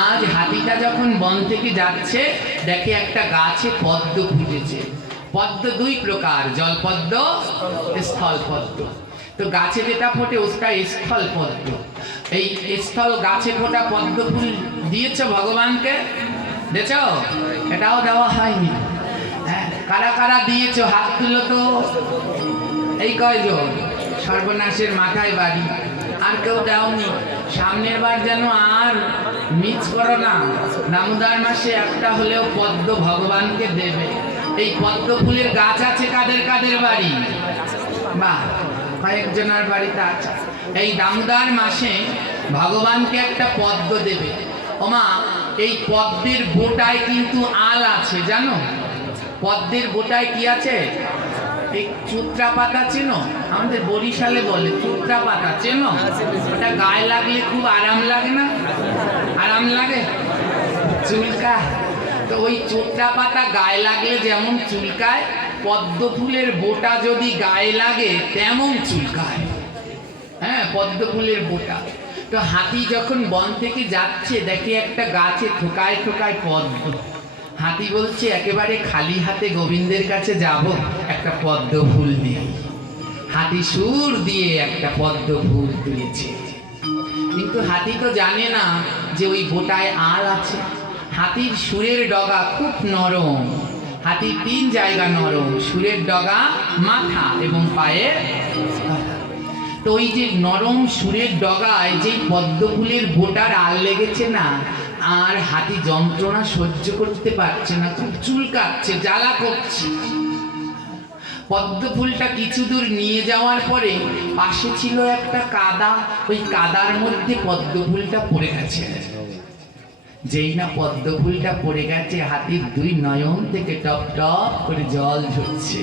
আজ হাতিটা যখন বন থেকে যাচ্ছে দেখে একটা গাছে পদ্ম ফুটেছে। পদ্ম দুই প্রকার, জল পদ্ম, স্থল পদ্ম। তো গাছে যেটা ফোটে ওটা স্থল পদ্ম। এই স্থল গাছে ফোটা পদ্ম ফুল দিয়েছ ভগবানকে? দেখছ? এটাও দেওয়া হয়নি। হ্যাঁ, কারা কারা দিয়েছ হাত তুলো তো। এই কয়জন? সর্বনাশের মাথায় বাড়ি। আর কেউ দাওনি। সামনের বার যেন আর মিস করো না, দামোদর মাসে একটা হলেও পদ্ম ভগবানকে দেবে। এই পদ্ম ফুলের গাছ আছে কাদের কাদের বাড়ি? বা কয়েকজনের বাড়িতে আছে। এই দামোদর মাসে ভগবানকে একটা পদ্ম দেবে। ওমা, এই পদ্মের বোটায় কিন্তু আল আছে জানো? পদ্মের বোটায় কি আছে? এই চুত্রা পাতা চেনো? আমাদের বরিশালে বলে চুত্রা পাতা, চেনো? ওটা গায়ে লাগলে খুব আরাম লাগে না? আরাম লাগে, চুলকায়। তো ওই চুত্রা পাতা গায়ে লাগলে যেমন চুলকায়, পদ্ম ফুলের বোটা যদি গায়ে লাগে তেমন চুলকায়। হ্যাঁ, পদ্ম ফুলের বোটা। তো হাতি যখন বন থেকে যাচ্ছে দেখে একটা গাছে ঠোকায় ঠোকায় পদ্ম। হাতি বলছে একেবারে খালি হাতে গোবিন্দের কাছে যাব, একটা পদ্ম ফুল দিয়ে। হাতি সুর দিয়ে একটা পদ্ম ফুল তুলেছে। কিন্তু হাতি তো জানে না যে ওই বোটায় আল আছে। হাতির সুরের ডগা খুব নরম। হাতির তিন জায়গা নরম, সুরের ডগা, মাথা এবং পায়ের। তো ওই যে নরম সুরের ডগায় যেই পদ্ম ফুলের বোটার আল লেগেছে না, আর হাতি যন্ত্রণা সহ্য করতে পারছে না, খুব চুলকাচ্ছে, জ্বালা করছে। পদ্ম ফুলটা কিছু দূর নিয়ে যাওয়ার পরে পাশে ছিল একটা কাদা, ওই কাদার মধ্যে পদ্ম ফুলটা পড়ে গেছে। যেই না পদ্ম ফুলটা পড়ে গেছে, হাতির দুই নয়ন থেকে টপ টপ করে জল ঝরছে।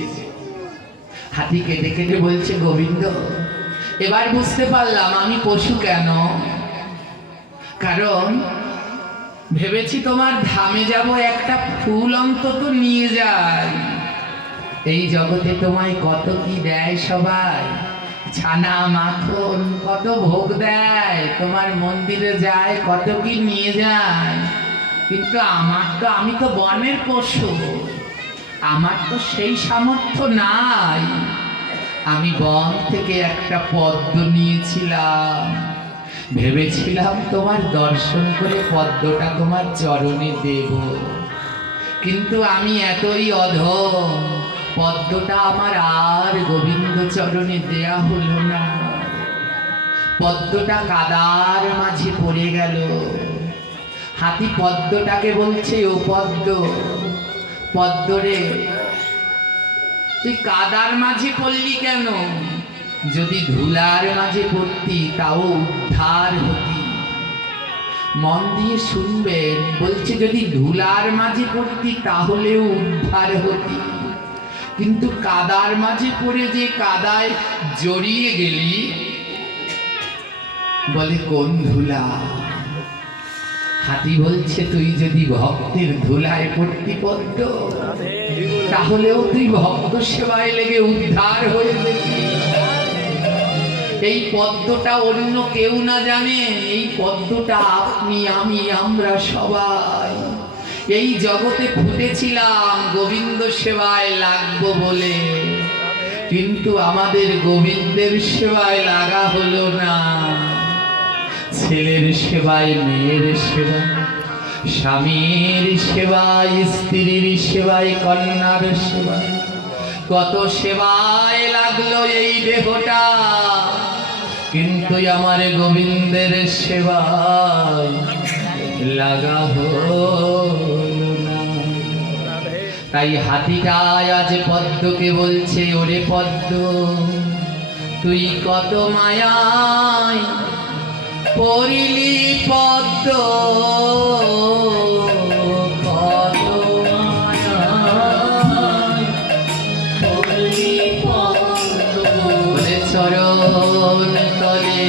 হাতি কেটে কেটে বলছে, গোবিন্দ, এবার বুঝতে পারলাম আমি পশু কেন। কারণ ভেবেছি তোমার ধামে যাব, একটা ফুল অন্তত নিয়ে যাই। এই জগতে তোমায় কত কি দেয় সবাই, ছানা মাখন কত ভোগ দেয়, তোমার মন্দিরে যায় কত কি নিয়ে যায়। কিন্তু আমি তো বনের পশু, আমার তো সেই সামর্থ্য নাই। আমি বন থেকে একটা পদ্ম নিয়েছিলাম, ভেবেছিলাম তোমার দর্শন করে পদ্মটা তোমার চরণে দেব। কিন্তু আমি এতই অধম, পদ্মটা আমার আর গোবিন্দ চরণে দেয়া হলো না। পদ্মটা কাদার মাঝে পড়ে গেল। হাতি পদ্মটাকে বলছে, ও পদ্ম, পদ্ম রে, তুই কাদার মাঝে পড়লি কেন? যদি ধুলার মাঝে পড়তি তাও উদ্ধার হতি। মন দিয়ে শুনবেন, বলছে যদি ধুলার মাঝে পড়তি তাহলেও উদ্ধার হতি। কিন্তু কাদার মাঝে পড়ে যে কাদায় জড়িয়ে গেলি, বলে কোন ধুলা? হাতি বলছে, তুই যদি ভক্তের ধুলায় পড়তি পদ্ম, তাহলেও তুই ভক্ত সেবায় লেগে উদ্ধার হয়ে যেতি। এই পদ্মটা অন্য কেউ না জানে, এই পদ্মটা আপনি, আমি, আমরা সবাই এই জগতে ফুটেছিলাম গোবিন্দ সেবায় লাগবো বলে। কিন্তু আমাদের গোবিন্দের সেবায় লাগা হলো না। ছেলের সেবায়, মেয়ের সেবায়, স্বামীর সেবায়, স্ত্রীর সেবায়, কন্যার সেবায়, কত সেবায় লাগলো এই দেহটা। কিন্তু আমার গোবিন্দের সেবায় লাগা হলো না। তাই হাতিটা আজ পদ্মকে বলছে, ওরে পদ্ম, তুই কত মায়ায় পড়িলি পদ্ম, কত মায়ায় পড়িলি পদ্ম। বলে চরণ তলে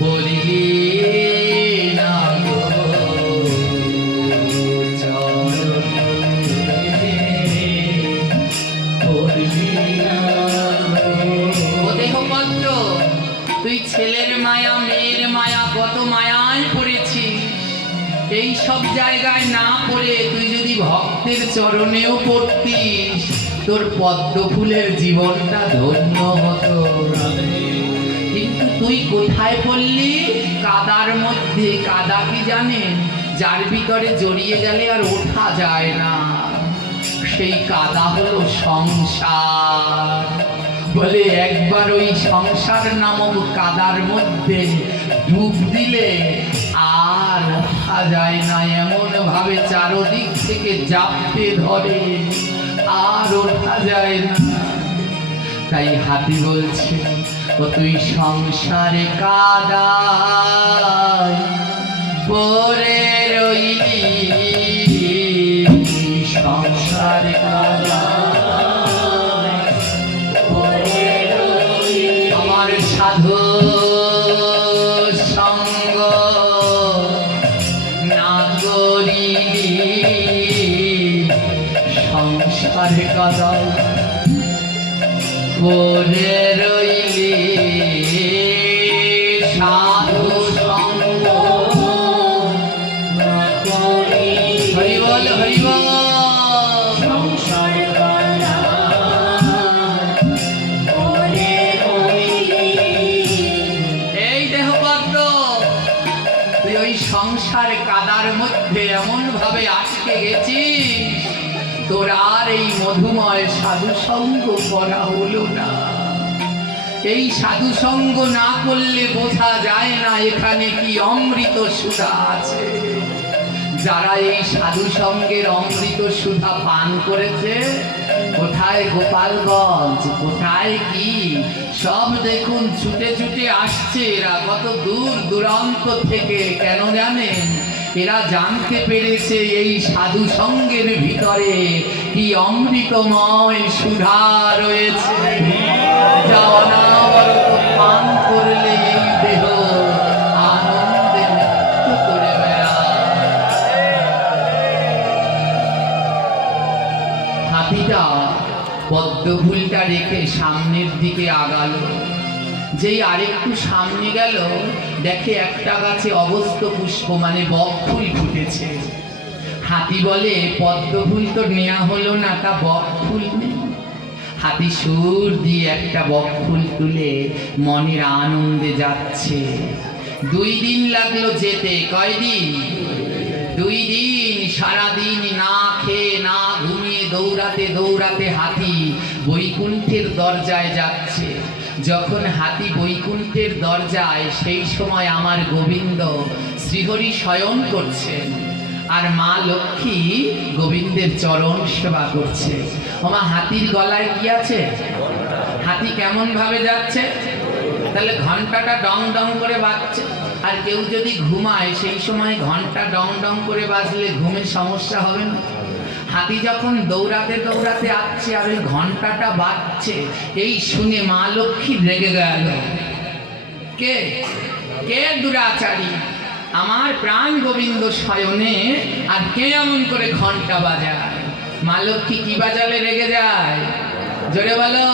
পড়িলি না গো, চরণ পড়িলি না। ও দেহ পদ্ম, তুই ছেলের মায়া, মেয়ের মায়া, এই সব জায়গায় না পড়ে তুই যদি ভক্তের চরণেও পড়তিস, তোর পদ্ম ফুলের জীবনটা ধন্য হতো। কিন্তু তুই কোথায় পড়লি? কাদার মধ্যে। কাদা কি জানেন? যার ভিতরে জড়িয়ে গেলে আর ওঠা যায় না। সেই কাদা হলো সংসার। বলে একবার ওই সংসার নামক কাদার মধ্যে ডুব দিলে আর ওঠা যায় না। এমন ভাবে চারদিক থেকে জাপটে ধরে, আর ওঠা যায় না। তাই হাতি বলছে, ও তুই সংসারে কাদায় পড়ে রইলি, সংসারে কাদায় পড়ে রইলি। আমার সাধু সঙ্গ না করিলি, সংসারে কাদায় পড়ে রইলি। সাধু সঙ্গ না করিলি। হরি বল, হরি বল। সংসার পড়ে রইলি। এই দেহ পদ্ম, তুই ওই সংসার কাদার মধ্যে এমন ভাবে আটকে গেছিস, তোর আর এই মধুময় সাধু সঙ্গ করা হলো না। এই সাধু সঙ্গ না করলে বোঝা যায় না এখানে কি অমৃত সুধা আছে। যারা এই সাধু সঙ্গের অমৃত সুধা পান করেছে, কোথায় গোপালগঞ্জ, কোথায় কি সব দেখুন ছুটে ছুটে আসছে। এরা কত দূর দূরান্ত থেকে। কেন জানেন? এরা জানতে পেরেছে এই সাধু সঙ্গের ভিতরে কি অমৃতময় সুধা রয়েছে, যা অনাবরত পান করলে এই দেহ আনন্দে নৃত্য করে বেড়ায়। হাতিটা পদ্ম ফুলটা রেখে সামনের দিকে আগালো। যেই আরেকটু সামনে গেল, দেখে একটা গাছে অবস্থ পুষ্প মানে বক ফুল ফুটেছে। হাতি বলে, পদ্ম ফুল তো নেওয়া হলো না, তা বক ফুল নেই। হাতি সুর দিয়ে একটা বক ফুল তুলে মনের আনন্দে যাচ্ছে। 2 দিন লাগলো যেতে। কয়দিন? 2 দিন। সারাদিন না খেয়ে না ঘুমিয়ে দৌড়াতে দৌড়াতে হাতি বৈকুণ্ঠের দরজায় যাচ্ছে। যখন হাতি বৈকুণ্ঠের দরজায়, সেই সময় আমার গোবিন্দ শ্রীহরি শয়ন করছেন, আর মা লক্ষ্মী গোবিন্দের চরণ সেবা করছে। আমার হাতির গলায় কি আছে? হাতি কেমন ভাবে যাচ্ছে? তাহলে ঘন্টাটা ডং ডং করে বাজছে। আর কেউ যদি ঘুমায়, সেই সময় ঘন্টা ডং ডং করে বাজলে ঘুমের সমস্যা হবে না। হাতি যখন দৌড়াতে দৌড়াতে আসছে আর ওই ঘন্টাটা বাজছে, এই শুনে মা লক্ষ্মী রেগে গেল। কে কে দুরাচারী? আমার প্রাণ গোবিন্দ শয়নে, আর কে এমন করে ঘন্টা বাজায়? মা লক্ষ্মী কি বাজালে রেগে যায়? জোরে বলো।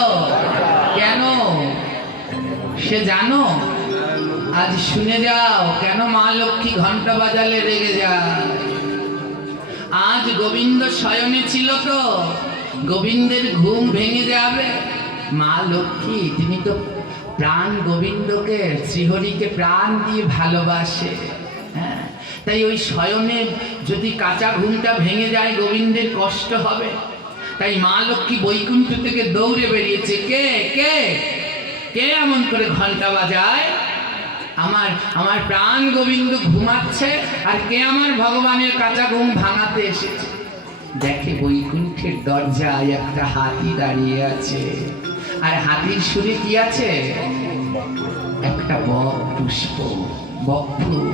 কেন সে জানো? আজ শুনে যাও কেন মা লক্ষ্মী ঘন্টা বাজালে রেগে যায়। আজ গোবিন্দ শয়নে ছিল তো, গোবিন্দের ঘুম ভেঙে যাবে। মা লক্ষ্মী তিনি তো প্রাণ গোবিন্দকে, শ্রীহরিকে প্রাণ দিয়ে ভালোবাসে। হ্যাঁ, তাই ওই শয়নে যদি কাঁচা ঘুমটা ভেঙে যায় গোবিন্দের কষ্ট হবে। তাই মা লক্ষ্মী বৈকুণ্ঠ থেকে দৌড়ে বেরিয়েছে। কে কে কে এমন করে ঘন্টা বাজায়? আমার প্রাণ গোবিন্দ ঘুমাচ্ছে, আর কে আমার ভগবানের কাঁচা ঘুম ভাঙাতে এসেছে। দেখে বৈকুণ্ঠের দরজায় একটা হাতি দাঁড়িয়ে আছে, আর হাতির সুরে কি আছে? একটা বক পুষ্প, বক ফুল।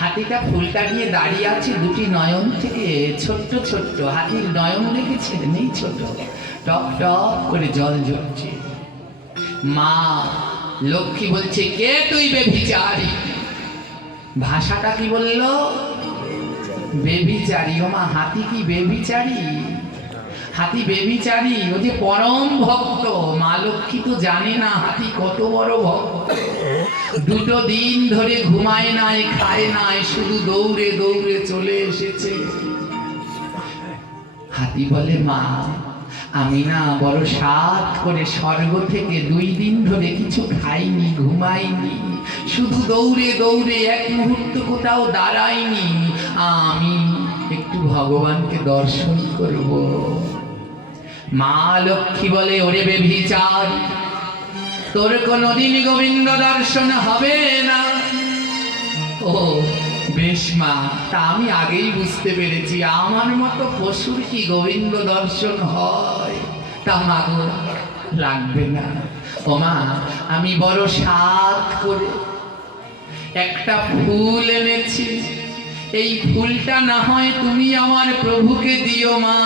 হাতিটা ফুলটা নিয়ে দাঁড়িয়ে আছে, 2টি নয়ন থেকে ছোট্ট ছোট্ট, হাতির নয়ন লেগেছে নেই, ছোট টক টক করে জল ঝরছে। মা লক্ষ্মী বলছে, কে তুই বেভিচারী? ভাষাটা কি বললো? বেভিচারী। ও মা, হাতি কি বেভিচারী? হাতি বেভিচারী? ও যে পরম ভক্ত। মা লক্ষ্মী তো জানে না হাতি কত বড় ভক্ত। দুটো দিন ধরে ঘুমায় নাই, খায় নাই, শুধু দৌড়ে দৌড়ে চলে এসেছে। হাতি বলে, মা আমি না বড় সাধ করে স্বর্গ থেকে 2 দিন ধরে কিছু খাইনি, ঘুমাইনি, শুধু দৌড়ে দৌড়ে এক মুহূর্ত কোথাও দাঁড়াইনি, আমি একটু ভগবানকে দর্শন করব। মা লক্ষ্মী বলে, ওরে বেভিচার, তোর কোনদিন গোবিন্দ দর্শন হবে না। ও বেশ মা, তা আমি আগেই বুঝতে পেরেছি, আমার মতো পশুর কি গোবিন্দ দর্শন হয়? তা মা গো, লাগবে না। ও মা, আমি বড় সাধ করে একটা ফুল এনেছি, এই ফুলটা না হয় তুমি আমার প্রভুকে দিও মা।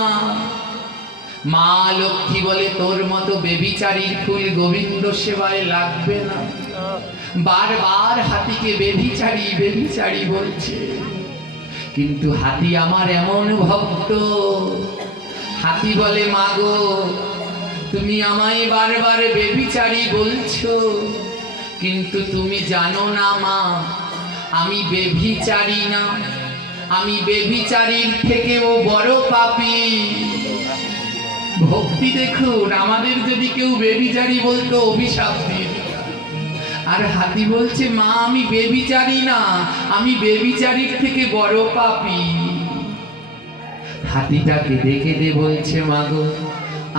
মা লক্ষ্মী বলে, তোর মতো বেবিচারীর ফুল গোবিন্দ সেবায় লাগবে না। বারবার হাতিকে বেবিচারী বেবিচারী বলছে, কিন্তু হাতি আমার এমন ভক্ত। হাতি বলে, মা গো, তুমি আমায় বারবার বেবিচারী বলছো, কিন্তু তুমি জানো না মা, আমি বেবিচারী না, আমি বেবিচারীর থেকেও বড় পাপী। ভক্তি দেখুন, আমাদের যদি কেউ বেবিচারী বলতো অভিশাপ দিয়ে দিত। আর হাতি বলছে, মা আমি বেবিচারী না, আমি বেবিচারীর থেকে বড় পাপী। হাতিটাকে দেখে দে বলছে, মা গো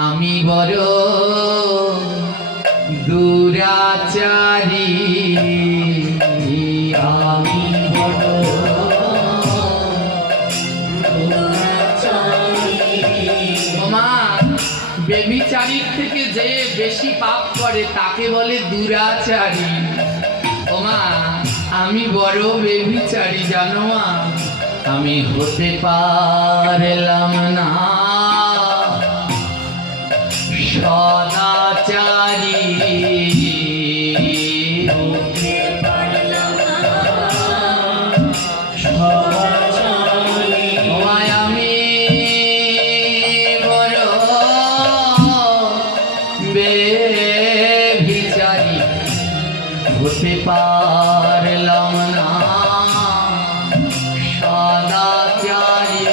আমি বড় দুরাচারী, আমি বড় বেবিচারীর থেকে যে বেশি পাপ করে তাকে বলে দুরাচারী। ও মা, আমি বড় বেবিচারী জানো মা, আমি হতে পারলাম না সদাচারী। হতে পারলাম না সদাচারী, আমি বড় বেভিচারী, হতে পারলাম না সদাচারী।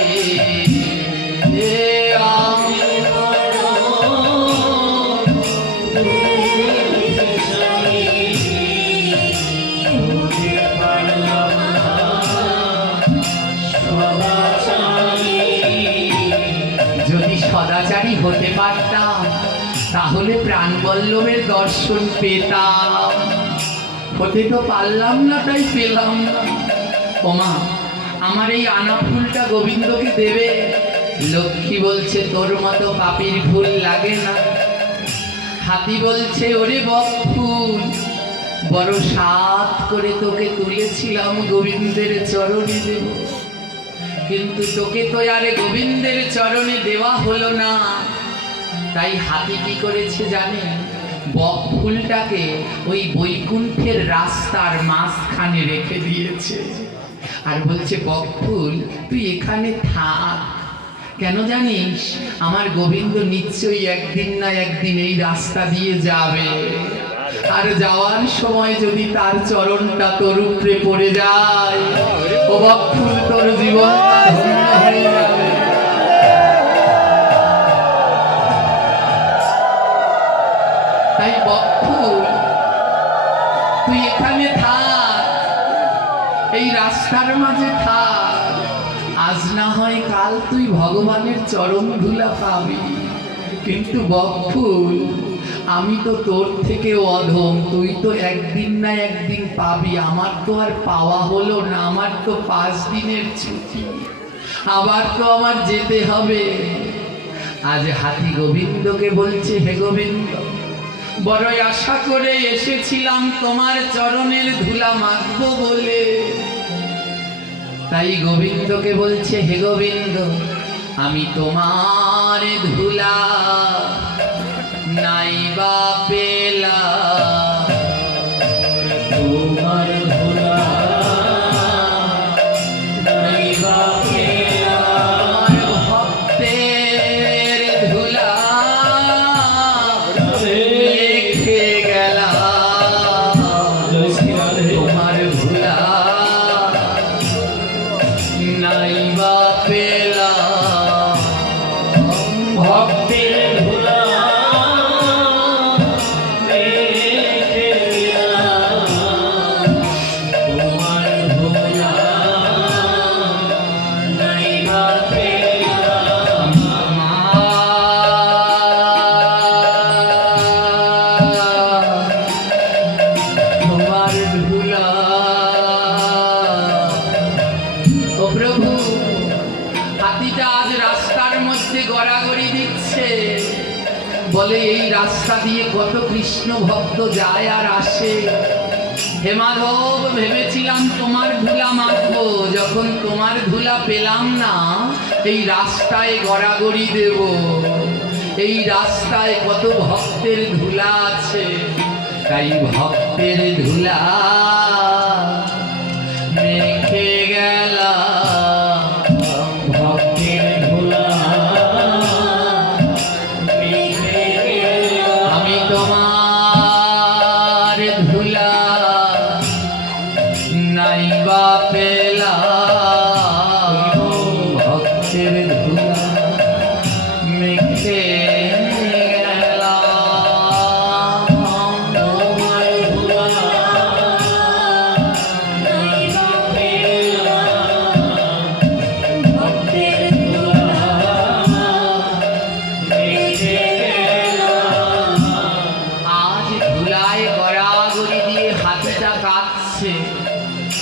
যদি সদাচারী হতে পারতাম তাহলে প্রাণবল্লভের দর্শন পেতাম। হতে তো পারলাম না, তাই পেলাম না। ও মা, আমার এই আনা ফুলটা গোবিন্দকে দেবে। লক্ষ্মী বলছে, তোর মতো পাপীর ফুল লাগে না। হাতি বলছে, ওরে বক ফুল, বড় সাধ করে তোকে তুলেছিলাম গোবিন্দের চরণে দেব, কিন্তু তোকে তো আর গোবিন্দের চরণে দেওয়া হলো না। তাই হাতি কি করেছে জানেন? বক ফুলটাকে ওই বৈকুণ্ঠের রাস্তার মাঝখানে রেখে দিয়েছে, আর বলছে, বক ফুল তুই এখানে থাক। কেন জানিস? আমার গোবিন্দ নিশ্চয়ই একদিন না একদিন এই রাস্তা দিয়ে যাবে, আর যাওয়ার সময় যদি তার চরণটা তোর উপরে পড়ে যায়, ও বক ফুল তোর জীবন ধন্য হয়ে যাবে। তাই বক ফুল তুই এখানে থাক, এই রাস্তার মাঝে থাক, আজ না হয় কাল তুই ভগবানের চরণ ধুলা পাবি। কিন্তু বক ফুল, আমি তো তোর থেকে অধম, তুই তো একদিন না একদিন পাবি, আমার তো আর পাওয়া হলো না। আমার তো 5 দিনের ছুটি, আবার তো আমার যেতে হবে। আজ হাতি গোবিন্দকে বলছে, হে গোবিন্দ, বড়ই আশা করে এসেছিলাম তোমার চরণের ধুলা মাখবো বলে। তাই গোবিন্দকে বলছে, হে গোবিন্দ, আমি তোমার ধুলা নাইবা পেলাম, তোমার ধুলা নাইবা পেলাম, ভক্তের ধুলা রেখে গেলাম। গড়াগড়ি দিচ্ছে, বলে এই রাস্তা দিয়ে কত কৃষ্ণ ভক্ত যায় আর আসে। হে মাধব, ভেবেছিলাম তোমার ধুলা মাখবো, যখন তোমার ধুলা পেলাম না, এই রাস্তায় গড়াগড়ি দেব। এই রাস্তায় কত ভক্তের ধুলা আছে, তাই ভক্তের ধুলা মেখে গেলাম, ভক্তের ধুলা মেখে গেলাম। আমি তোমার ধুলা নাইবা পেলাম, ভক্তের ধুলা মেখে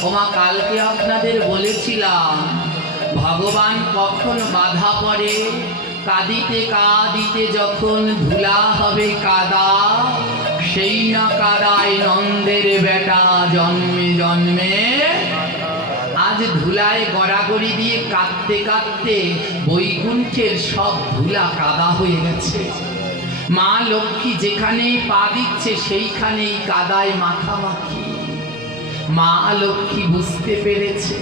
ওমা, কালকে আপনাদের বলেছিলাম ভগবান কখন বাধা পড়ে, কাঁদিতে কাঁদিতে যখন ধুলা হবে কাদা, সেই না কাদায় নন্দের বেটা জন্মে জন্মে। আজ ধুলায় গড়াগড়ি দিয়ে কাঁদতে কাঁদতে বৈকুণ্ঠের সব ধুলা কাদা হয়ে গেছে। মা লক্ষ্মী যেখানেই পা দিচ্ছে সেইখানেই কাদায় মাখামাখি। মা লক্ষ্মী বুঝতে পেরেছে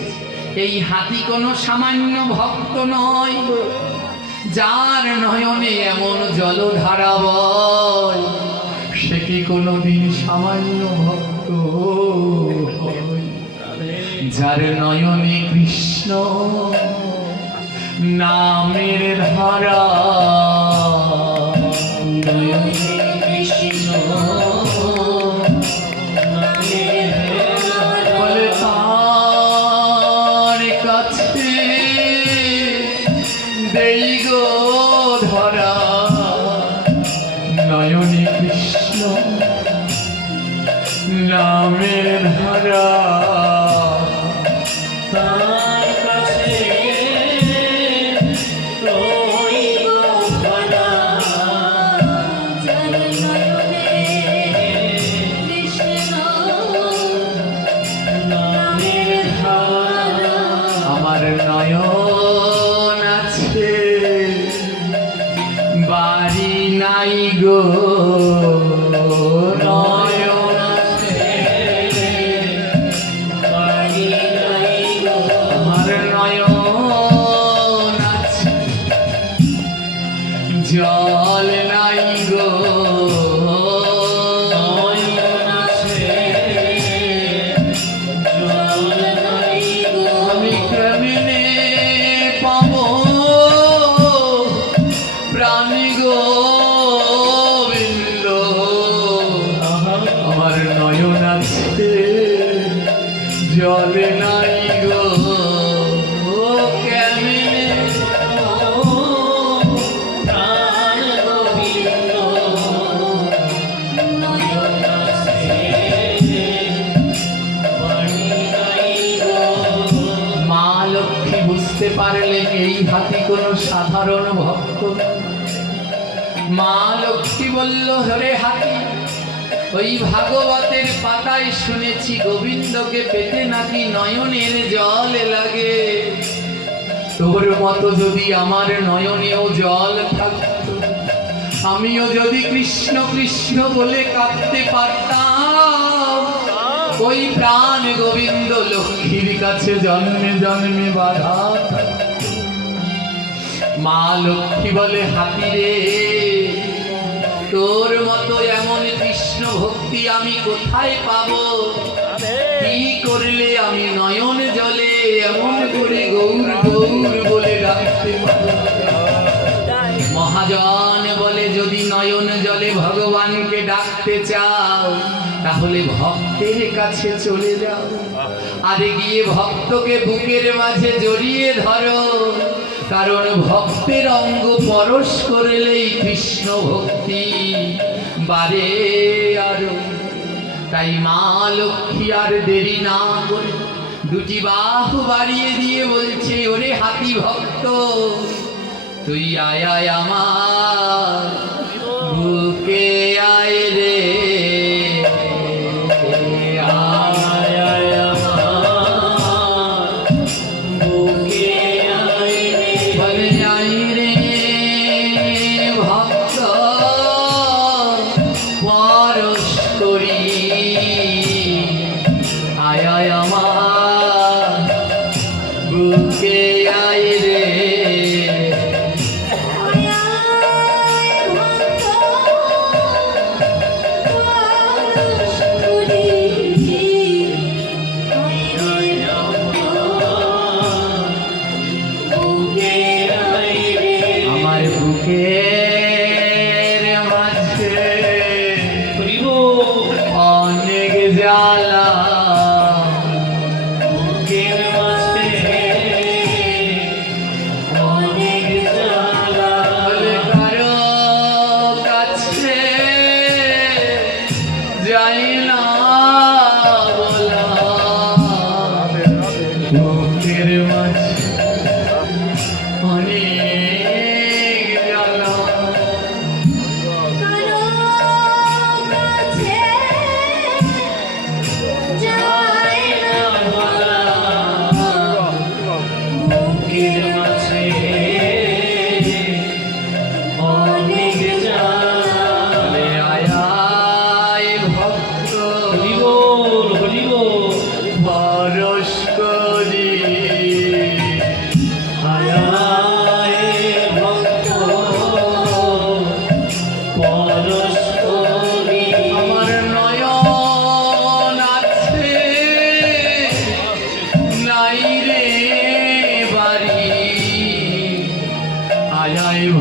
এই হাতি কোনো সামান্য ভক্ত নয়, যার নয়নে এমন জলধারা বয়, সে কি কোনোদিন সামান্য ভক্ত? যার নয়নে কৃষ্ণ নামের ধারা, নয়নে কৃষ্ণ নয়নে কৃষ্ণ নামের ধারা, তার কাছে আমার নয়ন আছে বাড়ি নাই গো, নয়ন আছে বাড়ি নাই গো, আমার নয়ন আছে জল নাই গো, নয়ন আছে জল নাই গো। আমি কেমনে পাবো প্রাণী গোবিন্দ, আমার নয়ন আছে জলে নাই গো, কেমনে প্রাণ গোবিন্দ, নয়ন আছে বাণী নাই গো। মা লক্ষ্মী বুঝতে পারলেন এই হাতি কোনো সাধারণ ভক্ত। মা লক্ষ্মী বলল, হরে হাতি, ওই ভাগবতের পাতায় শুনেছি গোবিন্দকে পেতে নাকি নয়নের জল লাগে। তোর মতো যদি আমার নয়নেও জল থাকতো, আমিও যদি কৃষ্ণ কৃষ্ণ বলে কাঁদতে পারতাম, ওই প্রাণ গোবিন্দ লক্ষ্মীর কাছে জন্মে জন্মে বাধা থাকতো। মা লক্ষ্মী বলে, হাতি রে, তোর মতো এমন কৃষ্ণ ভক্তি আমি কোথায় পাবো? কি করলে আমি নয়ন জলে এমন করে গৌর গৌর বলে ডাকতে পারবো? মহাজন বলে, যদি নয়ন জলে ভগবানকে ডাকতে চাও, তাহলে ভক্তের কাছে চলে যাও, আর গিয়ে ভক্তকে বুকের মাঝে জড়িয়ে ধরো, কারণ ভক্তের অঙ্গ পরশ করলেই কৃষ্ণ ভক্তি বাড়ে আরো। তাই মা লক্ষ্মী আর দেরি না করে দুটি বাহু বাড়িয়ে দিয়ে বলছে, ওরে হাতি ভক্ত, তুই আয় আয় আমার বুকে আয় রে, আয় আয় আমার বুকে আয় রে, বলে আয় রে ভক্ত পরশ করি, আয় আয় আমার বুকে আয় রে। বুকের মাঝে অনেক জ্বালা, বুকের মাঝে অনেক জ্বালা, কারো কাছে যাই না বলা, বুকের মাঝে অনেক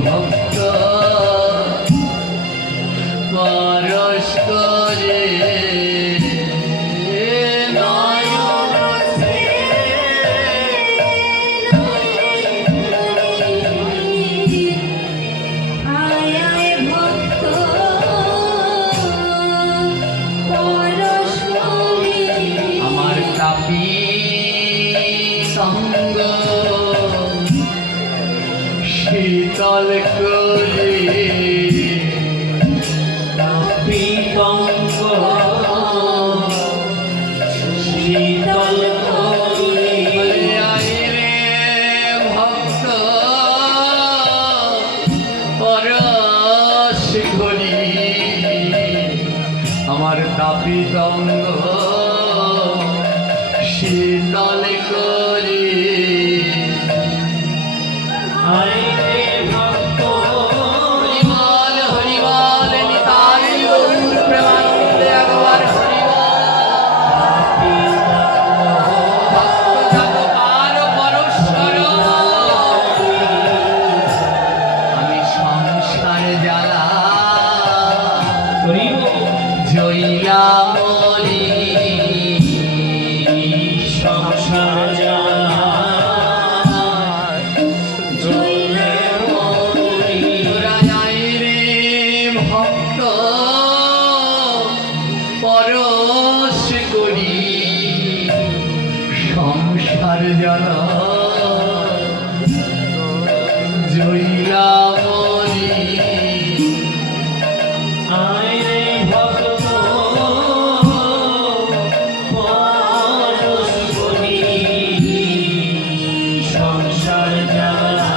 ভক্ত পরশ করে আমার তাপি সঙ্গ শীতল করি, পিতঙ্গ শীতল করি, আয় রে ভক্ত পরশ করি, আমার তাপিতঙ্গ শীতল করি, আয় জইলা মরি সংসার জ্বালা, জইলা মরি রায় রে ভক্ত পরশ করি, সংসার জ্বালা জইলা মরি, আয় রে ভক্ত পরশ করি, সংসার জ্বালা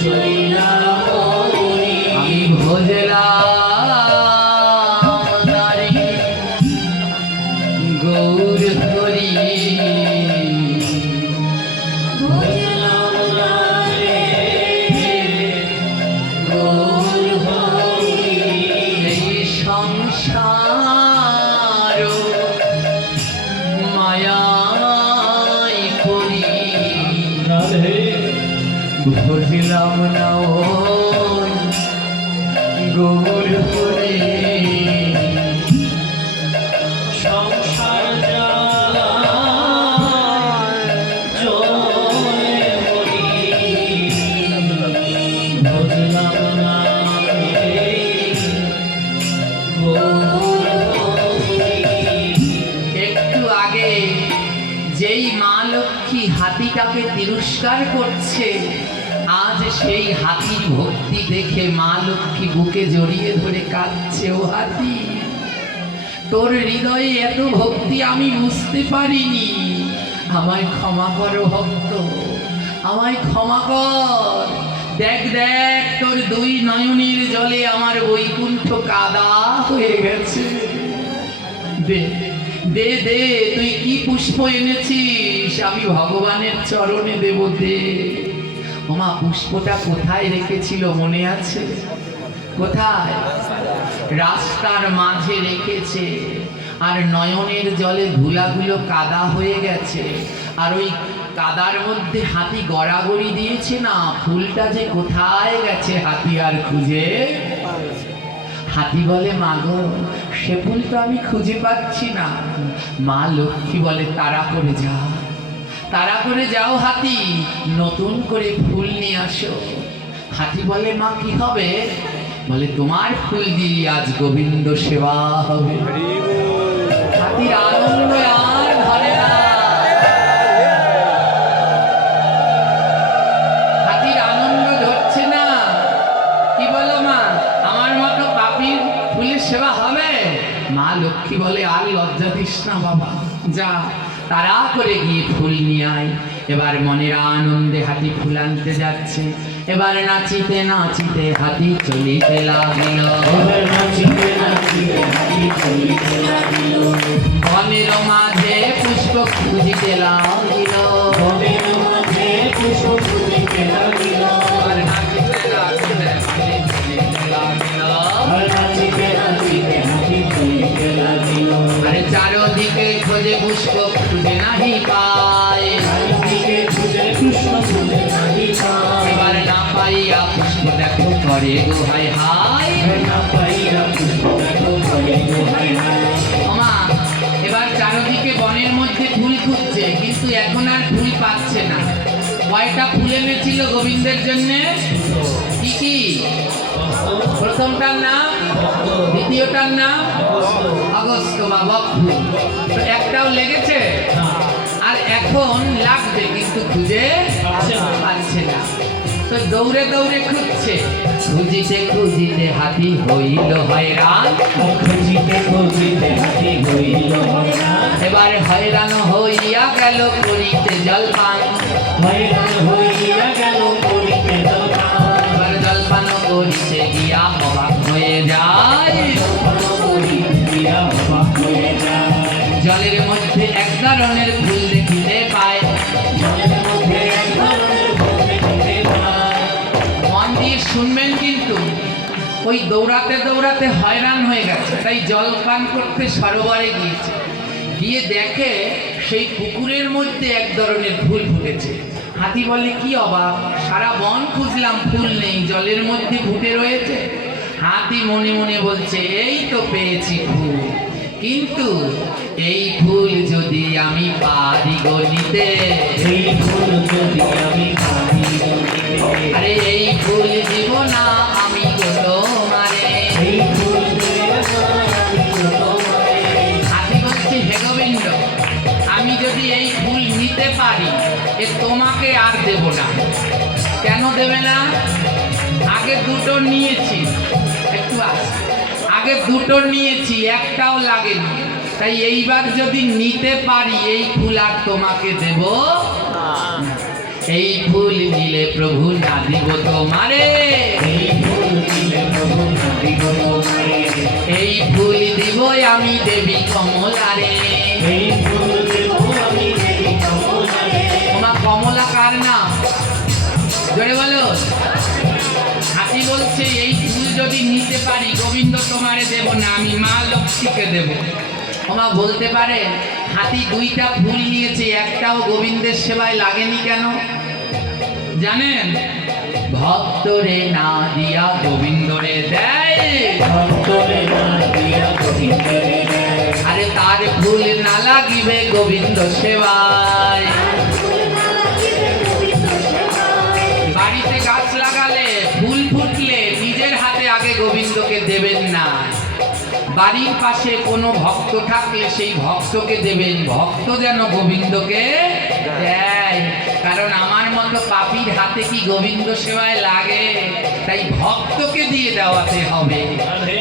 জইলা মরি, আমি ভজলাম নারী গৌর হরি, ভজলাম নারী গৌর হরি, এই সংসার মায়াই করি, ভজলাম না গৌর হরি, সংসার জ্বালা জয় হরি, ভজলাম না গৌর হরি। একটু আগে যেই মা লক্ষ্মী হাতিটাকে তিরস্কার করছে, আজ সেই হাতির ভক্তি দেখে মা লক্ষ্মী বুকে জড়িয়ে ধরে কাঁদছে। ও হাতি, তোর হৃদয়ে এত ভক্তি আমি বুঝতে পারিনি, আমায় ক্ষমা করো ভক্ত, আমায় ক্ষমা কর। দেখ দেখ, তোর দুই নয়নের জলে আমার বৈকুণ্ঠ কাদা হয়ে গেছে। দে দে দে, তুই কি পুষ্প এনেছিস, আমি ভগবানের চরণে দেব, দে। ওমা, পুষ্পটা কোথায় রেখেছিল মনে আছে? কোথায়? রাস্তার মাঝে রেখেছে, আর নয়নের জলে ধুলাগুলো কাদা হয়ে গেছে, আর ওই কাদার মধ্যে হাতি গড়াগড়ি দিয়েছে না, ফুলটা যে কোথায় গেছে হাতি আর খুঁজে। হাতি বলে, মা গো, সে ফুল তো আমি খুঁজে পাচ্ছি না। মা লক্ষ্মী বলে, তাড়া করে যাও, তাড়া করে যাও হাতি, নতুন করে ফুল নিয়ে আসো। হাতি বলে, মা কি হবে? বলে, তোমার ফুল দিয়ে আজ গোবিন্দ সেবা হবে। হাতির আনন্দ আর ধরে না, হাতির আনন্দ ধরছে না। কি বলো মা, আমার মতো পাপীর ফুলের সেবা হবে? মা লক্ষ্মী বলে, আর লজ্জা দিস না বাবা, যা তাড়া করে গিয়ে ফুল নিয়ে আয়। এবার মনের আনন্দে হাতি ফুল আনতে যাচ্ছে। এবার নাচিতে নাচিতে হাতি চলিতে লাগিল, বনের মাঝে পুষ্প খুঁজিতে লাগিল, আরে চারদিকে খোঁজে পুষ্প খুঁজে নাহি পায়, এবার না পাইয়া পুষ্প দেখো করে গো হায় হায়। এবার চারদিকে বনের মধ্যে ফুল খুঁজছে, কিন্তু এখন আর ফুল পাচ্ছে না। কয়টা ফুল এনেছিল গোবিন্দের জন্যে? কি কি? প্রথমটার নাম, দ্বিতীয়টার নাম অগস্ত্য বা বক ফুল, তো একটাও লেগেছে, আর এখন লাগবে কিন্তু খুঁজে পাচ্ছে না। তো দৌড়ে দৌড়ে খুঁজছে, খুঁজিতে খুঁজিতে হাতি হইল হয়রান, খুঁজিতে খুঁজিতে হাতি হইল হয়রান। এবারে হয়রান হইয়া গেল করিতে জলপান, হয়রান হইয়া গেল করিতে জলপান। এবার জলপান করিতে গিয়া অবাক হয়ে যায়, জলের মধ্যে এক ধরনের ফুল দেখিতে পায়। মন দিয়ে শুনবেন, কিন্তু ওই দৌড়াতে দৌড়াতে হয়রান হয়ে গেছে, তাই জল পান করতে সরোবরে গিয়েছে। গিয়ে দেখে সেই পুকুরের মধ্যে এক ধরনের ফুল ফুটেছে। হাতি বলে, কি অবাক, সারা বন খুঁজলাম ফুল নেই, জলের মধ্যে ফুটে রয়েছে। হাতি মনে মনে বলছে, এই তো পেয়েছি ফুল, কিন্তু এই ফুল যদি আমি পারি গনিতে, এই ফুল যদি আমি পারি গনিতে, আরে এই ফুল দিব না আমি তোমারে, এই ফুল দিব না আমি তোমারে। হাতি বলছে, হে গোবিন্দ, আমি যদি এই ফুল নিতে পারি, এ তোমাকে আর দেব না। কেন দেবে না? আগে দুটো নিয়েছি, একটু আগে দুটো নিয়েছি, একটাও লাগেনি, তাই এইবার যদি নিতে পারি এই ফুল আর তোমাকে দেব না। এই ফুল নিলে প্রভু না দিব তোমারে, এই ফুল নিলে প্রভু না দিব তোমারে, এই ফুল দিব আমি দেবী কমলারে, এই ফুল দেব আমি দেবী কমলারে। তোমার কমলা কার নাম? জোরে বলো। হাতি বলছে, এই ফুল যদি নিতে পারি গোবিন্দ তোমারে দেব না, আমি মা লক্ষ্মীকে দেব। ওমা বলতে পারে, হাতি দুইটা ফুল নিয়েছে, একটাও গোবিন্দের সেবায় লাগেনি কেন জানেন? ভক্তরে না দিয়া গোবিন্দরে দেয়, ভক্তরে না দিয়া গোবিন্দরে দেয়, আরে তার ফুল না লাগিবে গোবিন্দ সেবায়। বাড়িতে গাছ লাগালে ফুল ফুটলে নিজের হাতে আগে গোবিন্দকে দেবেন না, বাড়ির পাশে কোনো ভক্ত থাকলে সেই ভক্তকে দেবেন, ভক্ত যেন গোবিন্দকে দেয়। কারণ আমার মতো পাপীর হাতে কি গোবিন্দ সেবায় লাগে? তাই ভক্তকে দিয়ে দেওয়াতে হবে।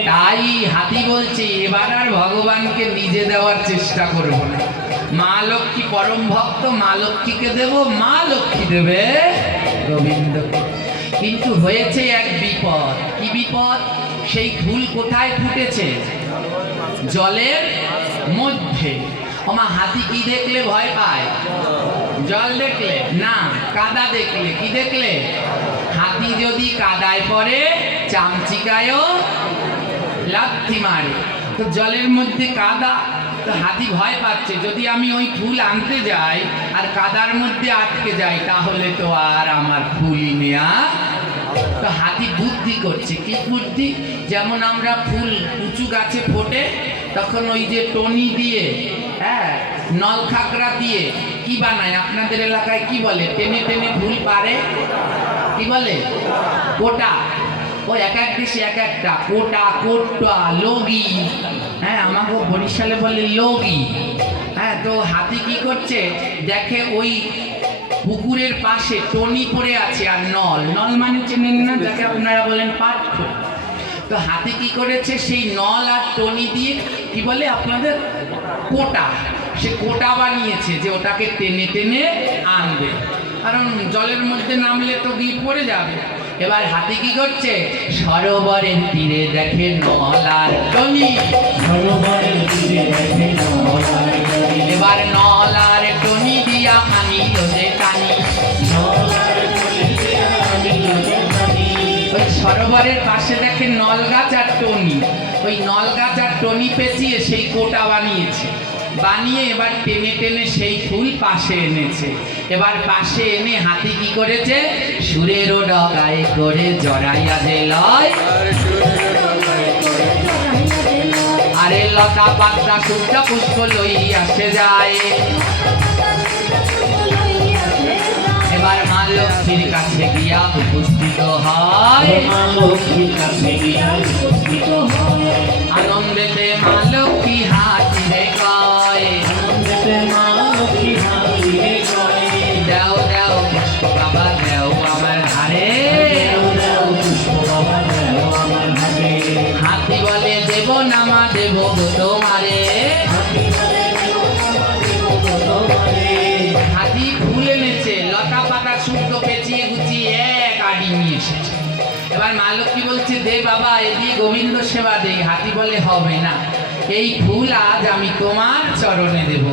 তাই হাতি বলছে এবার আর ভগবানকে নিজে দেওয়ার চেষ্টা করব না। মা লক্ষ্মী পরম ভক্ত, মা লক্ষ্মীকে দেব, মা লক্ষ্মী দেবে গোবিন্দকে। কিন্তু হয়েছে এক বিপদ। কি বিপদ? সেই ফুল কোথায় ফুটেছে? জলের মধ্যে। ওমা, হাতি কি দেখলে ভয় পায়? জল দেখলে না, কাদা দেখলে। কি দেখলে? হাতি যদি কাদায় পড়ে চামচিকায়ও লাথি মারে। তো জলের মধ্যে কাদা, তো হাতি ভয় পাচ্ছে যদি আমি ওই ফুল আনতে যাই আর কাদার মধ্যে আটকে যাই তাহলে তো আর আমার ফুলই নেয়া। তো হাতি বুদ্ধি করছে। কি বুদ্ধি? যেমন আমরা ফুল উঁচু গাছে ফোটে তখন ওই যে টনি দিয়ে, হ্যাঁ, নল খাকড়া দিয়ে কি বানায় আপনাদের এলাকায় কি বলে? টেনে টেনে ফুল পারে, কি বলে? কোটা। ও এক এক দেশে এক একটা কোটা, কোটা, লগি। হ্যাঁ, আমাকে বরিশালে বলে লগি। হ্যাঁ, তো হাতি কি করছে দেখে ওই পুকুরের পাশে টনি পড়ে আছে আর নল, নল মানে চেনেন না, যাকে আপনারা বলেন পাটখড়ি। তো হাতি কি করেছে সেই নল আর টনি দিয়ে কি বলে আপনাদের? কোটা। সে কোটা বানিয়েছে যে ওটাকে টেনে টেনে আনবে, কারণ জলের মধ্যে নামলে তো দিয়ে পড়ে যাবে। এবার হাতি কি করছে? সরোবরের তীরে দেখে নল আর টনি। এবার নল আর টনি দিয়া আনিল যে টানি। ওই সরোবরের পাশে দেখে নল গাছ আর টনি। ওই নল গাছ আর টনি পেঁচিয়ে সেই কোটা বানিয়েছে। বানিয়ে এবার টেনে টেনে সেই ফুল পাশে এনেছে। এবার পাশে এনে হাতি কি করেছে? সুরেরও ডগায় করে জড়াইয়া দিল। আরে লতা পাতা সূর্য পুষ্প লইয়া সে যায়। এবার মা লক্ষ্মীর কাছে গিয়া উপস্থিত হয়। আনন্দেতে মা লক্ষ্মী হাতি রে কয়, দেও দেও পুষ্প বাবা দেও আমার ধারে। হাতি বলে দেব না মা, দেব গো তোমারে। হাতি ফুল এনেছে, লতা পাতা শুদ্ধ পেঁচিয়ে গুছিয়ে এক আড়ি নিয়ে এসেছে। এবার মা লক্ষ্মী বলছে দে বাবা, এ দিয়ে গোবিন্দ সেবা দে। হাতি বলে হবে না, এই ফুল আজ আমি তোমার চরণে দেব।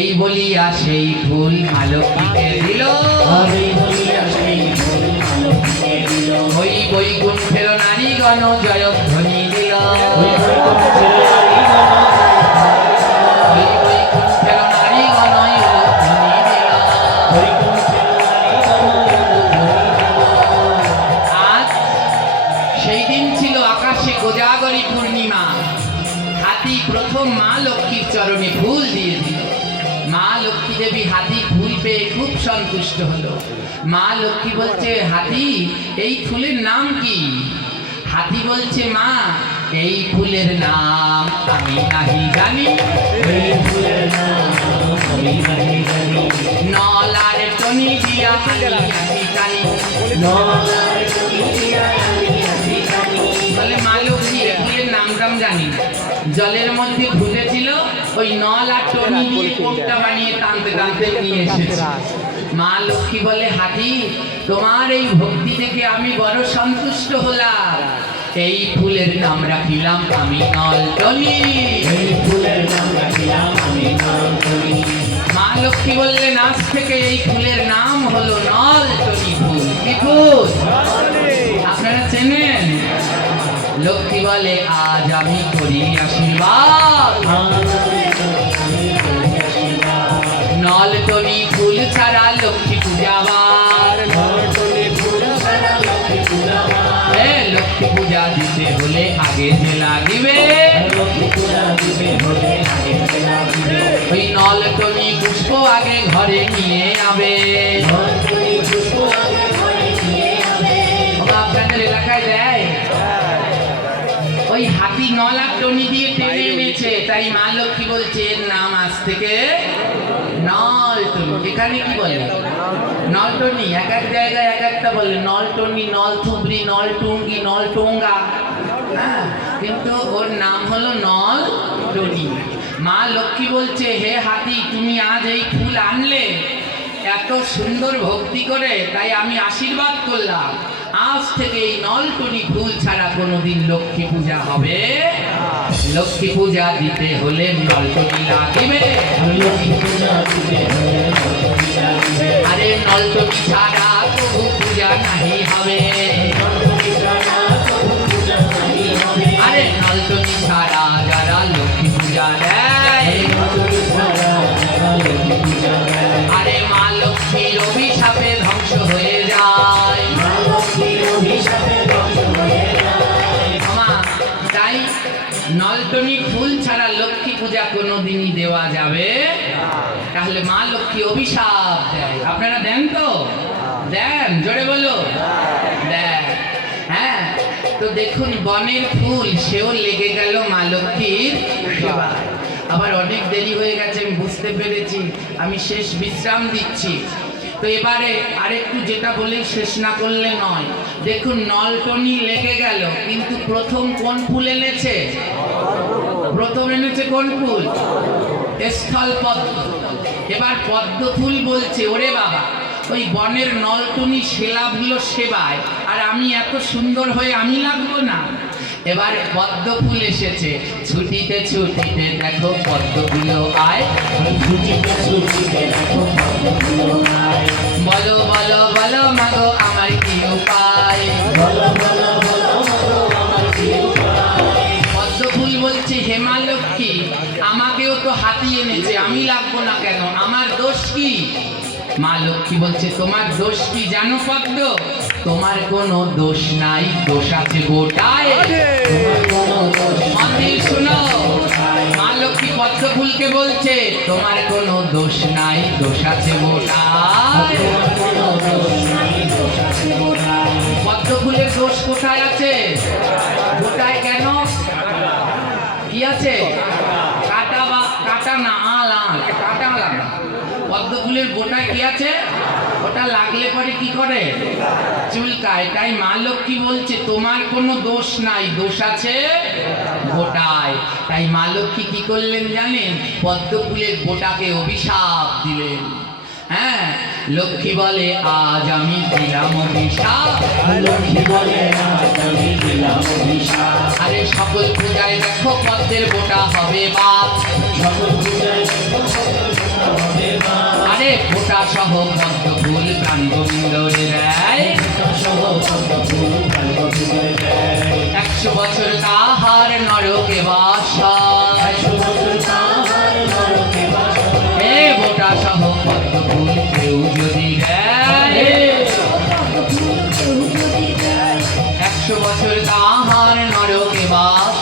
এই বলিয়া সেই ফুল মা লক্ষ্মীকে দিল। ওই বৈকুণ্ঠের নারীগণ জয়ধ্বনি দিল। কোজাগরী পূর্ণিমা। হাতি প্রথম মা লক্ষ্মীর চরণে ফুল দিয়ে দিল। মা লক্ষ্মী দেবী হাতি ফুল পেয়ে খুব সন্তুষ্ট হলো। মা লক্ষ্মী বলছে হাতি এই ফুলের নাম কি? হাতি বলছে মা এই ফুলের নাম আমি নাহি জানি। নল আর টনি দিয়া আমি জানি। বলে মা লক্ষ্মী ফুলের নাম টাম জানি। জলের মধ্যে ফুটেছিল, ওই নল আর টনি দিয়ে কোটটা বানিয়ে টানতে টানতে নিয়ে এসেছে। মা লক্ষ্মী বলে হাতি তোমার এই ভক্তি দেখে আমি বড় সন্তুষ্ট হলাম। এই ফুলের নাম রাখিলাম আমি নল টনি। মা লক্ষ্মী বললেন আজ থেকে এই ফুলের নাম হলো নল টনি ফুল। কি ফুল আপনারা চেনেন? লক্ষ্মী বলে আজ আমি করি আশীর্বাদ। নল টনি ফুল ছাড়া লক্ষ্মী পূজাবার। লক্ষ্মী পূজা দিতে হলে আগে যে লাগিবে ওই নল টনি পুষ্প আগে ঘরে নিয়ে যাবে। আপনাদের এলাকায় দেয় ওই হাতি হাতি নল আর টনি দিয়ে টেনে এনেছে, তাই মা লক্ষ্মী বলছে এর নাম আজ থেকে নলটনি। এখানে কি বলে নলটনি, এক এক জায়গায় এক একটা বলে, নলটনি, নল থুবড়ি, নল টুঙ্গি, নল টোঙ্গা, হ্যাঁ, কিন্তু ওর নাম হলো নলটনি। মা লক্ষ্মী বলছে হে হাতি, তুমি আজ এই ফুল আনলে এত সুন্দর ভক্তি করে, তাই আমি আশীর্বাদ করলাম আজ থেকে এই নলটনি ফুল ছাড়া কোনোদিন লক্ষ্মী পূজা হবে। লক্ষ্মী পূজা দিতে হলে নলটনি লাগিবে, আরে নলটনি ছাড়া প্রভু পূজা নাহি হবে, আরে নলটনি ছাড়া যারা লক্ষ্মী পূজা দেয়, আরে মা লক্ষ্মীর অভিশাপে ধ্বংস হয়ে যায়। তাই নলটনি ফুল ছাড়া লক্ষ্মী পূজা কোনোদিনই দেওয়া যাবে, তাহলে মা লক্ষ্মী অভিশাপ দেয়। আপনারা দেন তো? দেন, জোরে বলো দেন। হ্যাঁ, তো দেখুন বনের ফুল সেও লেগে গেল মা লক্ষ্মীর সেবায়। আবার অনেক দেরি হয়ে গেছে, আমি বুঝতে পেরেছি, আমি শেষ বিশ্রাম দিচ্ছি। তো এবারে আরেকটু যেটা বলেই শেষ না করলে নয়। দেখুন নলটনি লেগে গেল, কিন্তু প্রথম কোন ফুল এনেছে? প্রথম এনেছে কোন ফুল? স্থল পদ্ম। এবার পদ্ম ফুল বলছে ওরে বাবা, ওই বনের নলটনি সে লাগলো সেবায়, আর আমি এত সুন্দর হয়ে আমি লাগবো না। এবার পদ্ম ফুল এসেছে, ছুটিতে ছুটিতে দেখো পদ্মগুলো আয়, বলো বলো বলো মাগো আমার কি উপায়, পদ্ম ফুল বলছে হে মা লক্ষ্মী, আমাকেও তো হাতি এনেছে, আমি লাগবো না কেন, আমার দোষ কি? মা লক্ষ্মী বলছে তোমার দোষ কি জানো পদ্ম? তোমার কোনো দোষ নাই, দোষ আছে গোটায়। শোনো, মা লক্ষ্মী পদ্ম ফুলকে বলছে তোমার কোনো দোষ নাই, দোষ আছে গোটায়। পদ্ম ফুলের দোষ কোথায় আছে? গোটায় কেন? কি আছে? কাটা, বা কাটা না, আল আল, কাটা লাগা। পদ্ম ফুলের গোটায় কি আছে? ওটা লাগলে পরে কি করে? চুলকায়। তাই মা লক্ষ্মী বলছে তোমার কোনো দোষ নাই, দোষ আছে গোটায়। তাই মা লক্ষ্মী কি করলেন জানেন? পদ্ম ফুলের গোটাকে অভিশাপ দিলেন। হ্যাঁ, লক্ষ্মী বলে আজ আমি দিলাম অভিশাপ, লক্ষ্মী বলে আজ আমি দিলাম অভিশাপ, আরে সকল পূজায় দেখো পদ্মের গোটা হবে বাপ, সকল পূজায় আরে গোটা সহ পদ্ম ফুল প্রাণ গোবিন্দরে দেয়, 100 বছর তাহার নরকে বাস, হে গোটা সহ পদ্ম ফুল কেউ যদি দেয়, 100 বছর তাহার নরকে বাস,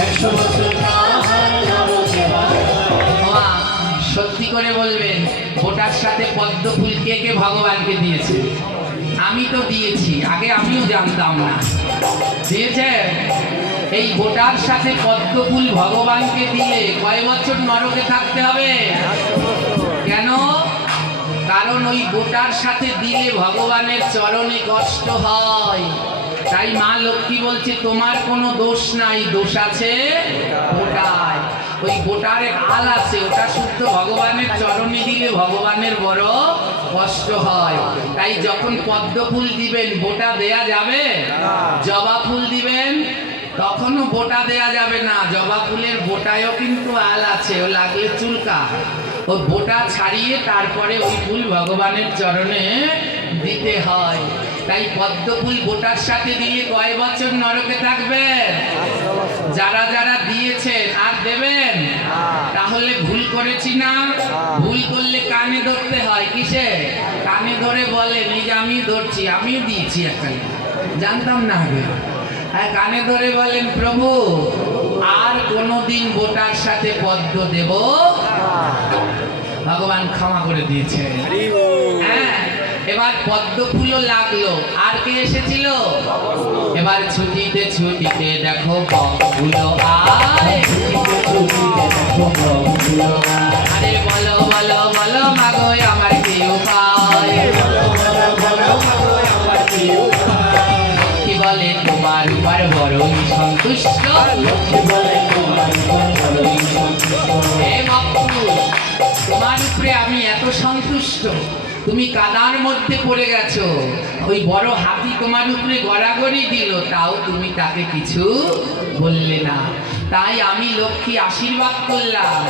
100 বছর তাহার নরকে বাস। সত্যি করে বলবেন, গোটার সাথে পদ্ম ফুল কে কে ভগবানকে দিয়েছে? আমি তো দিয়েছি, আগে আমিও জানতাম না। দিয়েছে? এই গোটার সাথে পদ্ম ফুল ভগবানকে দিলে কয় বছর নরকে থাকতে হবে? কেন? কারণ ওই গোটার সাথে দিলে ভগবানের চরণে কষ্ট হয়। তাই মা লক্ষ্মী বলছে তোমার কোনো দোষ নাই, দোষ আছে গোটায়। ওই গোটার আল আছে, ওটা শুদ্ধ ভগবানের চরণে দিলে ভগবানের বড় কষ্ট হয়। তাই যখন পদ্ম ফুল দিবেন গোটা দেয়া যাবে? জবা ফুল দিবেন তখনও গোটা দেয়া যাবে না। জবা ফুলের গোটায়ও কিন্তু আল আছে, ও লাগলে চুলকা। ও গোটা ছাড়িয়ে তারপরে ওই ফুল ভগবানের চরণে দিতে হয়। তাই পদ্ম ফুল গোটার সাথে দিলে কয় বছর নরকে থাকবেন? যারা যারা দিয়েছেন আর দেবেন? তাহলে ভুল করেছি না? ভুল করলে কানে ধরতে হয়। কিসে? কানে ধরে বলেন এই যে আমি ধরছি, আমিও দিয়েছি একটা, জানতাম না আগে। হ্যাঁ, কানে ধরে বলেন প্রভু আর কোনোদিন গোটার সাথে পদ্ম দেব, ভগবান ক্ষমা করে দিয়েছে। হ্যাঁ, এবার পদ্ম ফুলও লাগলো। আর কে এসেছিল? এবার ছুটিতে ছুটিতে দেখো বকগুলো আয়। আরে বলো বলো বলো মাগো আমার কি উপায়? কি বলে তোমার উপর বড়ই সন্তুষ্ট। হে মকবুল, তোমার উপরে আমি এত সন্তুষ্ট, তুমি কাদার মধ্যে পড়ে গেছো, ওই বড় হাতি তোমার উপরে গড়াগড়ি দিল, তাও তুমি তাকে কিছু বললে না। তাই আমি লক্ষ্মী আশীর্বাদ করলাম,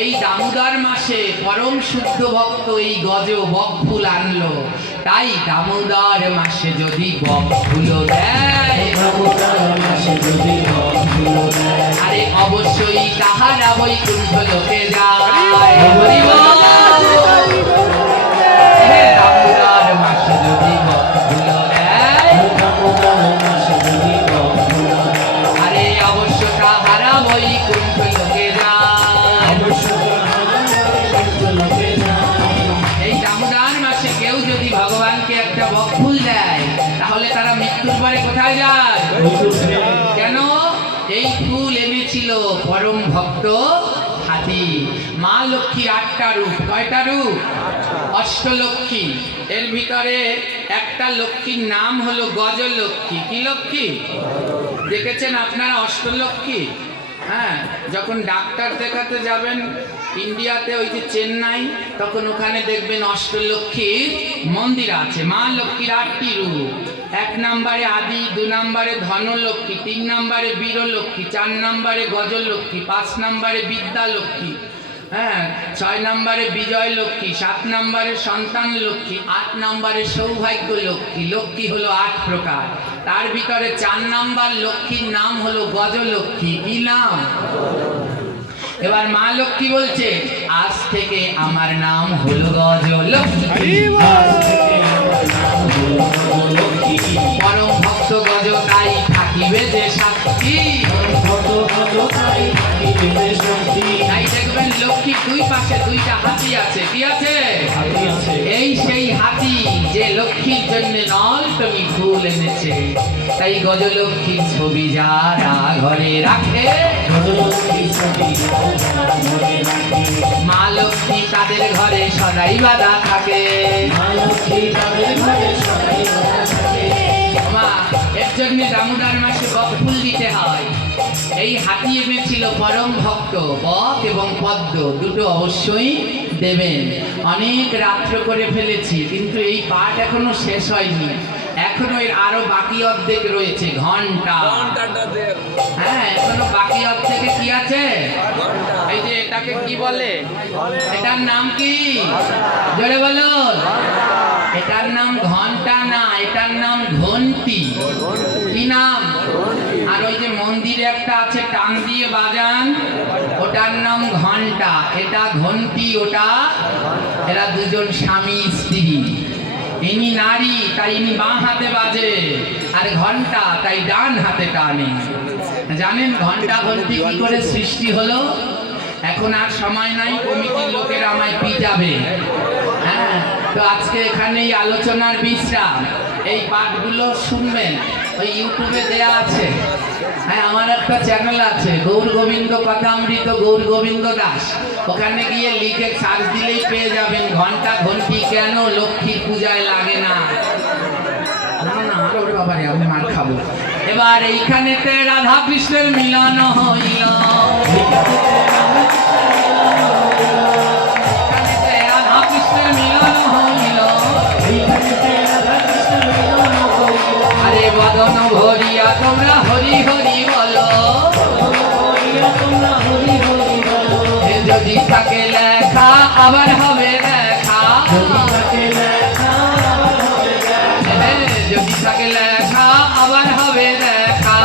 এই দামোদর মাসে পরম শুদ্ধ ভক্ত এই গজ বকফুল আনলো। তাই দামোদর মাসে যদি বকফুল দেয়, আরে অবশ্যই তাহারা বৈকুণ্ঠ লোকে যায়। দামোদর মাসে যদি বকফুল দেয়, আরে অবশ্য তাহারা বৈকুণ্ঠ লোকে যায়। এই দামোদর মাসে কেউ যদি ভগবানকে একটা বকফুল দেয়, তাহলে তারা মৃত্যুর পরে কোথায় যায়? কেন? এই ফুল এনেছিল পরম ভক্ত হাতি। মা লক্ষ্মীর 8টা রূপ। কয়টা রূপ? অষ্টলক্ষ্মী। এর ভিতরে একটা লক্ষ্মীর নাম হলো গজলক্ষ্মী। কি লক্ষ্মী? দেখেছেন আপনারা অষ্টলক্ষ্মী? হ্যাঁ, যখন ডাক্তার দেখাতে যাবেন ইন্ডিয়াতে, ওই যে চেন্নাই, তখন ওখানে দেখবেন অষ্টলক্ষ্মীর মন্দির আছে। মা লক্ষ্মীর 8টি রূপ। 1 নম্বরে আদি, 2 নম্বরে ধনলক্ষ্মী, 3 নম্বরে বীরলক্ষ্মী, 4 নম্বরে গজলক্ষ্মী, 5 নম্বরে বিদ্যালক্ষ্মী, হ্যাঁ, 6 নম্বরে বিজয় লক্ষ্মী, 7 নম্বরে সন্তান লক্ষ্মী, 8 নম্বরে সৌভাগ্য লক্ষ্মী। লক্ষ্মী হলো 8 প্রকার। তার ভিতরে 4 নম্বর লক্ষ্মীর নাম হলো গজলক্ষ্মী। কি নাম? এবার মা লক্ষ্মী বলছে, আজ থেকে আমার নাম হলো গজলক্ষ্মী। পরম ভক্ত গজ তাই থাকিবে যে সাক্ষী। তাই দেখবেন লক্ষ্মীর 2 পাশে 2টা হাতি আছে। কি আছে? এই সেই হাতি যে লক্ষ্মীর জন্য নলটমি ফুল এনেছে। তাই গজলক্ষ্মীর ছবি যারা ঘরে রাখে, মা লক্ষ্মী তাদের ঘরে সদাই বাঁধা থাকে। মা, এর জন্য দামোদর মাসে বকফুল দিতে হয়। এই হাতি এনেছিল পরম ভক্ত, বক এবং পদ্ম দুটো অবশ্যই দেবেন। অনেক রাত্র করে ফেলেছি, কিন্তু এই পাঠ এখনো শেষ হয়নি। এখনো এর আরো বাকি অর্ধেক রয়েছে। ঘন্টা, হ্যাঁ, এখনো বাকি অর্ধেকে কি আছে? এই যে এটাকে কি বলে? এটার নাম কি? জোরে বলো। এটার নাম ঘন্টা না, এটার নাম ঘন্টি। কি নাম? আর ওই যে মন্দিরে একটা আছে টান দিয়ে বাজান, ওটার নাম ঘন্টা। এটা ঘন্টি, ওটা। এরা দুজন স্বামী স্ত্রী। ইনি নারী, তাই ইনি বাঁ হাতে বাজে, আর ঘন্টা তাই ডান হাতে টানে। জানেন ঘন্টা ঘন্টি কি করে সৃষ্টি হলো? এখন আর সময় নাই, কমিটির লোকেরা আমায় পিটাবে। হ্যাঁ, তো আজকে এখানেই আলোচনার বিশ্রাম। এই পাঠগুলো শুনবেন, ওই ইউটিউবে দেয়া আছে। হ্যাঁ, আমার একটা চ্যানেল আছে, গৌর গোবিন্দ কথামৃত গৌর গোবিন্দ দাস। ওখানে গিয়ে লিখে সার্চ দিলেই পেয়ে যাবেন। ঘন্টা ঘন্টি কেন লক্ষ্মীর পূজায় লাগে না। না না, ওরে বাবারে, আমি মার খাবো। এবার এইখানেতে রাধা কৃষ্ণের মিলন হইল। রাধা কৃষ্ণের মিলন হইল। আরে বদন ভরিয়া তোমরা হরি হরি বলো। যদি থাকে লেখা আবার হবে দেখা। যদি থাকে লেখা আবার হবে দেখা।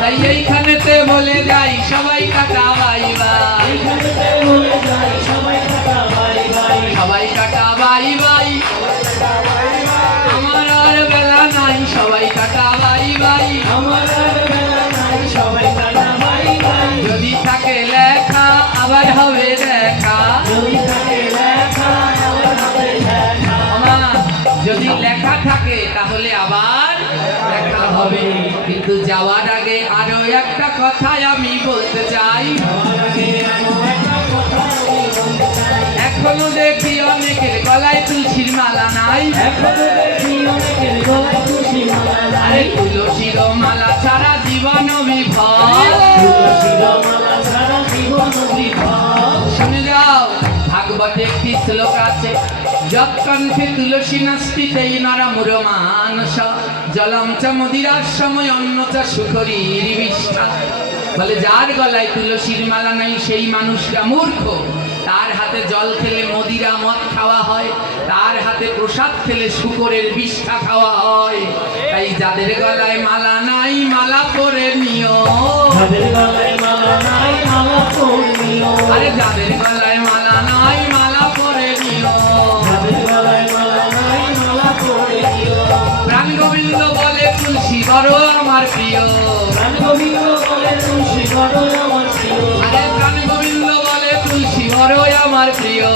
তাই এইখানেতে বলে যাই সবাই কাটা বাই বাই। সবাই কাটা বাই বাই। আমার আর বেলা নাই, সবাই কাটা বাই বাই। যদি থাকে লেখা আবার হবে দেখা। যাওয়ার আগে আরো একটা কথা আমি বলতে চাই। এখনো দেখি অনেকের গলায় তুলসীর মালা নাই। আরে তুলসীর মালা ছাড়া জীবন বিফল। শুনে যাও, ভাগবতে একটি শ্লোক আছে, যৎকণ্ঠে তুলসী নাস্তি তেই নরমুর মানস জলম চ মদিরার সময় অন্ন চ সুখরীর বিষ্ঠা। বলে যার গলায় তুলসীর মালা নাই সেই মানুষটা মূর্খ। তার হাতে জল খেলে মদিরা মদ খাওয়া হয়, তার হাতে প্রসাদ খেলে শুকরের বিষ্ঠা খাওয়া হয়। তাই যাদের গলায় মালা নাই মালা পরে নিও। আরে যাদের গলায় মালা নাই মালা পরে নিও। প্রাণ গোবিন্দ বলে তুলসী বড় আমার প্রিয়। আরে প্রাণ গোবিন্দ বলে তুলসী বড় আমার প্রিয়।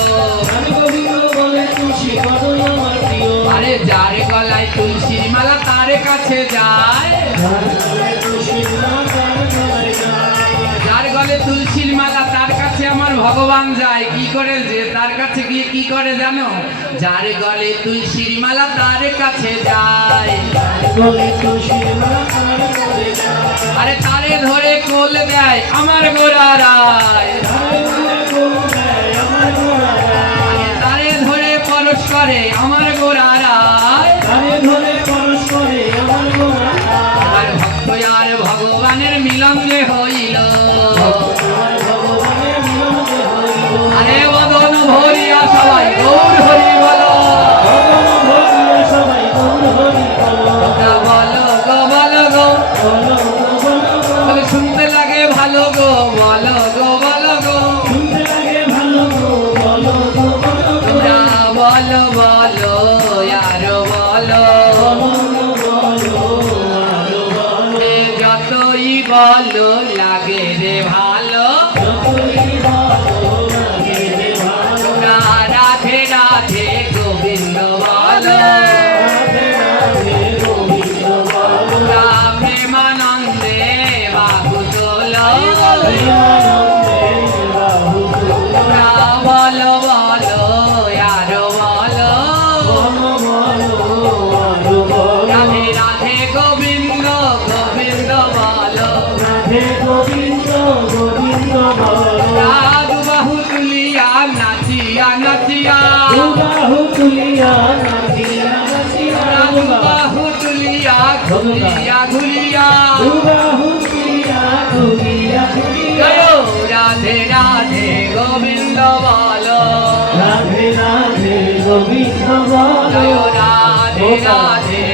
আরে যার গলায় তুলসীর মালা তার কাছে যায়। যার গলে তুলসীর মালা তার কাছে আমার ভগবান যায়। কি করে যে তার কাছে গিয়ে কি করে জানো? যার গলে তুলসীর মালা তার কাছে যায়। আরে তারে ধরে কোল দেয় আমার গোড়ারায়। আরে তারে ধরে পরশ করে আমার গোড়ারায়। আর ভক্ত আর ভগবানের মিলন যে হইল। আরে বদন ভরিয়া সবাই গৌর হরি বলো। বলো গো বলো গো, শুনতে লাগে ভালো গো, বলো গো বলো গো। তোমরা বলো বলো আর বলো, যতই বলো লাগে রে ভালো। তোমরা রাধে রাধে গোবিন্দ বলো। তোমরা প্রেমানন্দে বাহু তোলো। তোমরা বলো বলো আর বলো, রাধে রাধে গোবিন্দ গোবিন্দ বলো। রাধু বাহু তুলিয়া নাচিয়া নাচিয়া, রাধু বাহু তুলিয়া ঘুরিয়া ঘুরিয়া, জয় রাধে রাধে গোবিন্দ বলো। রাধে রাধে গোবিন্দ বলো। জয় রাধে রাধে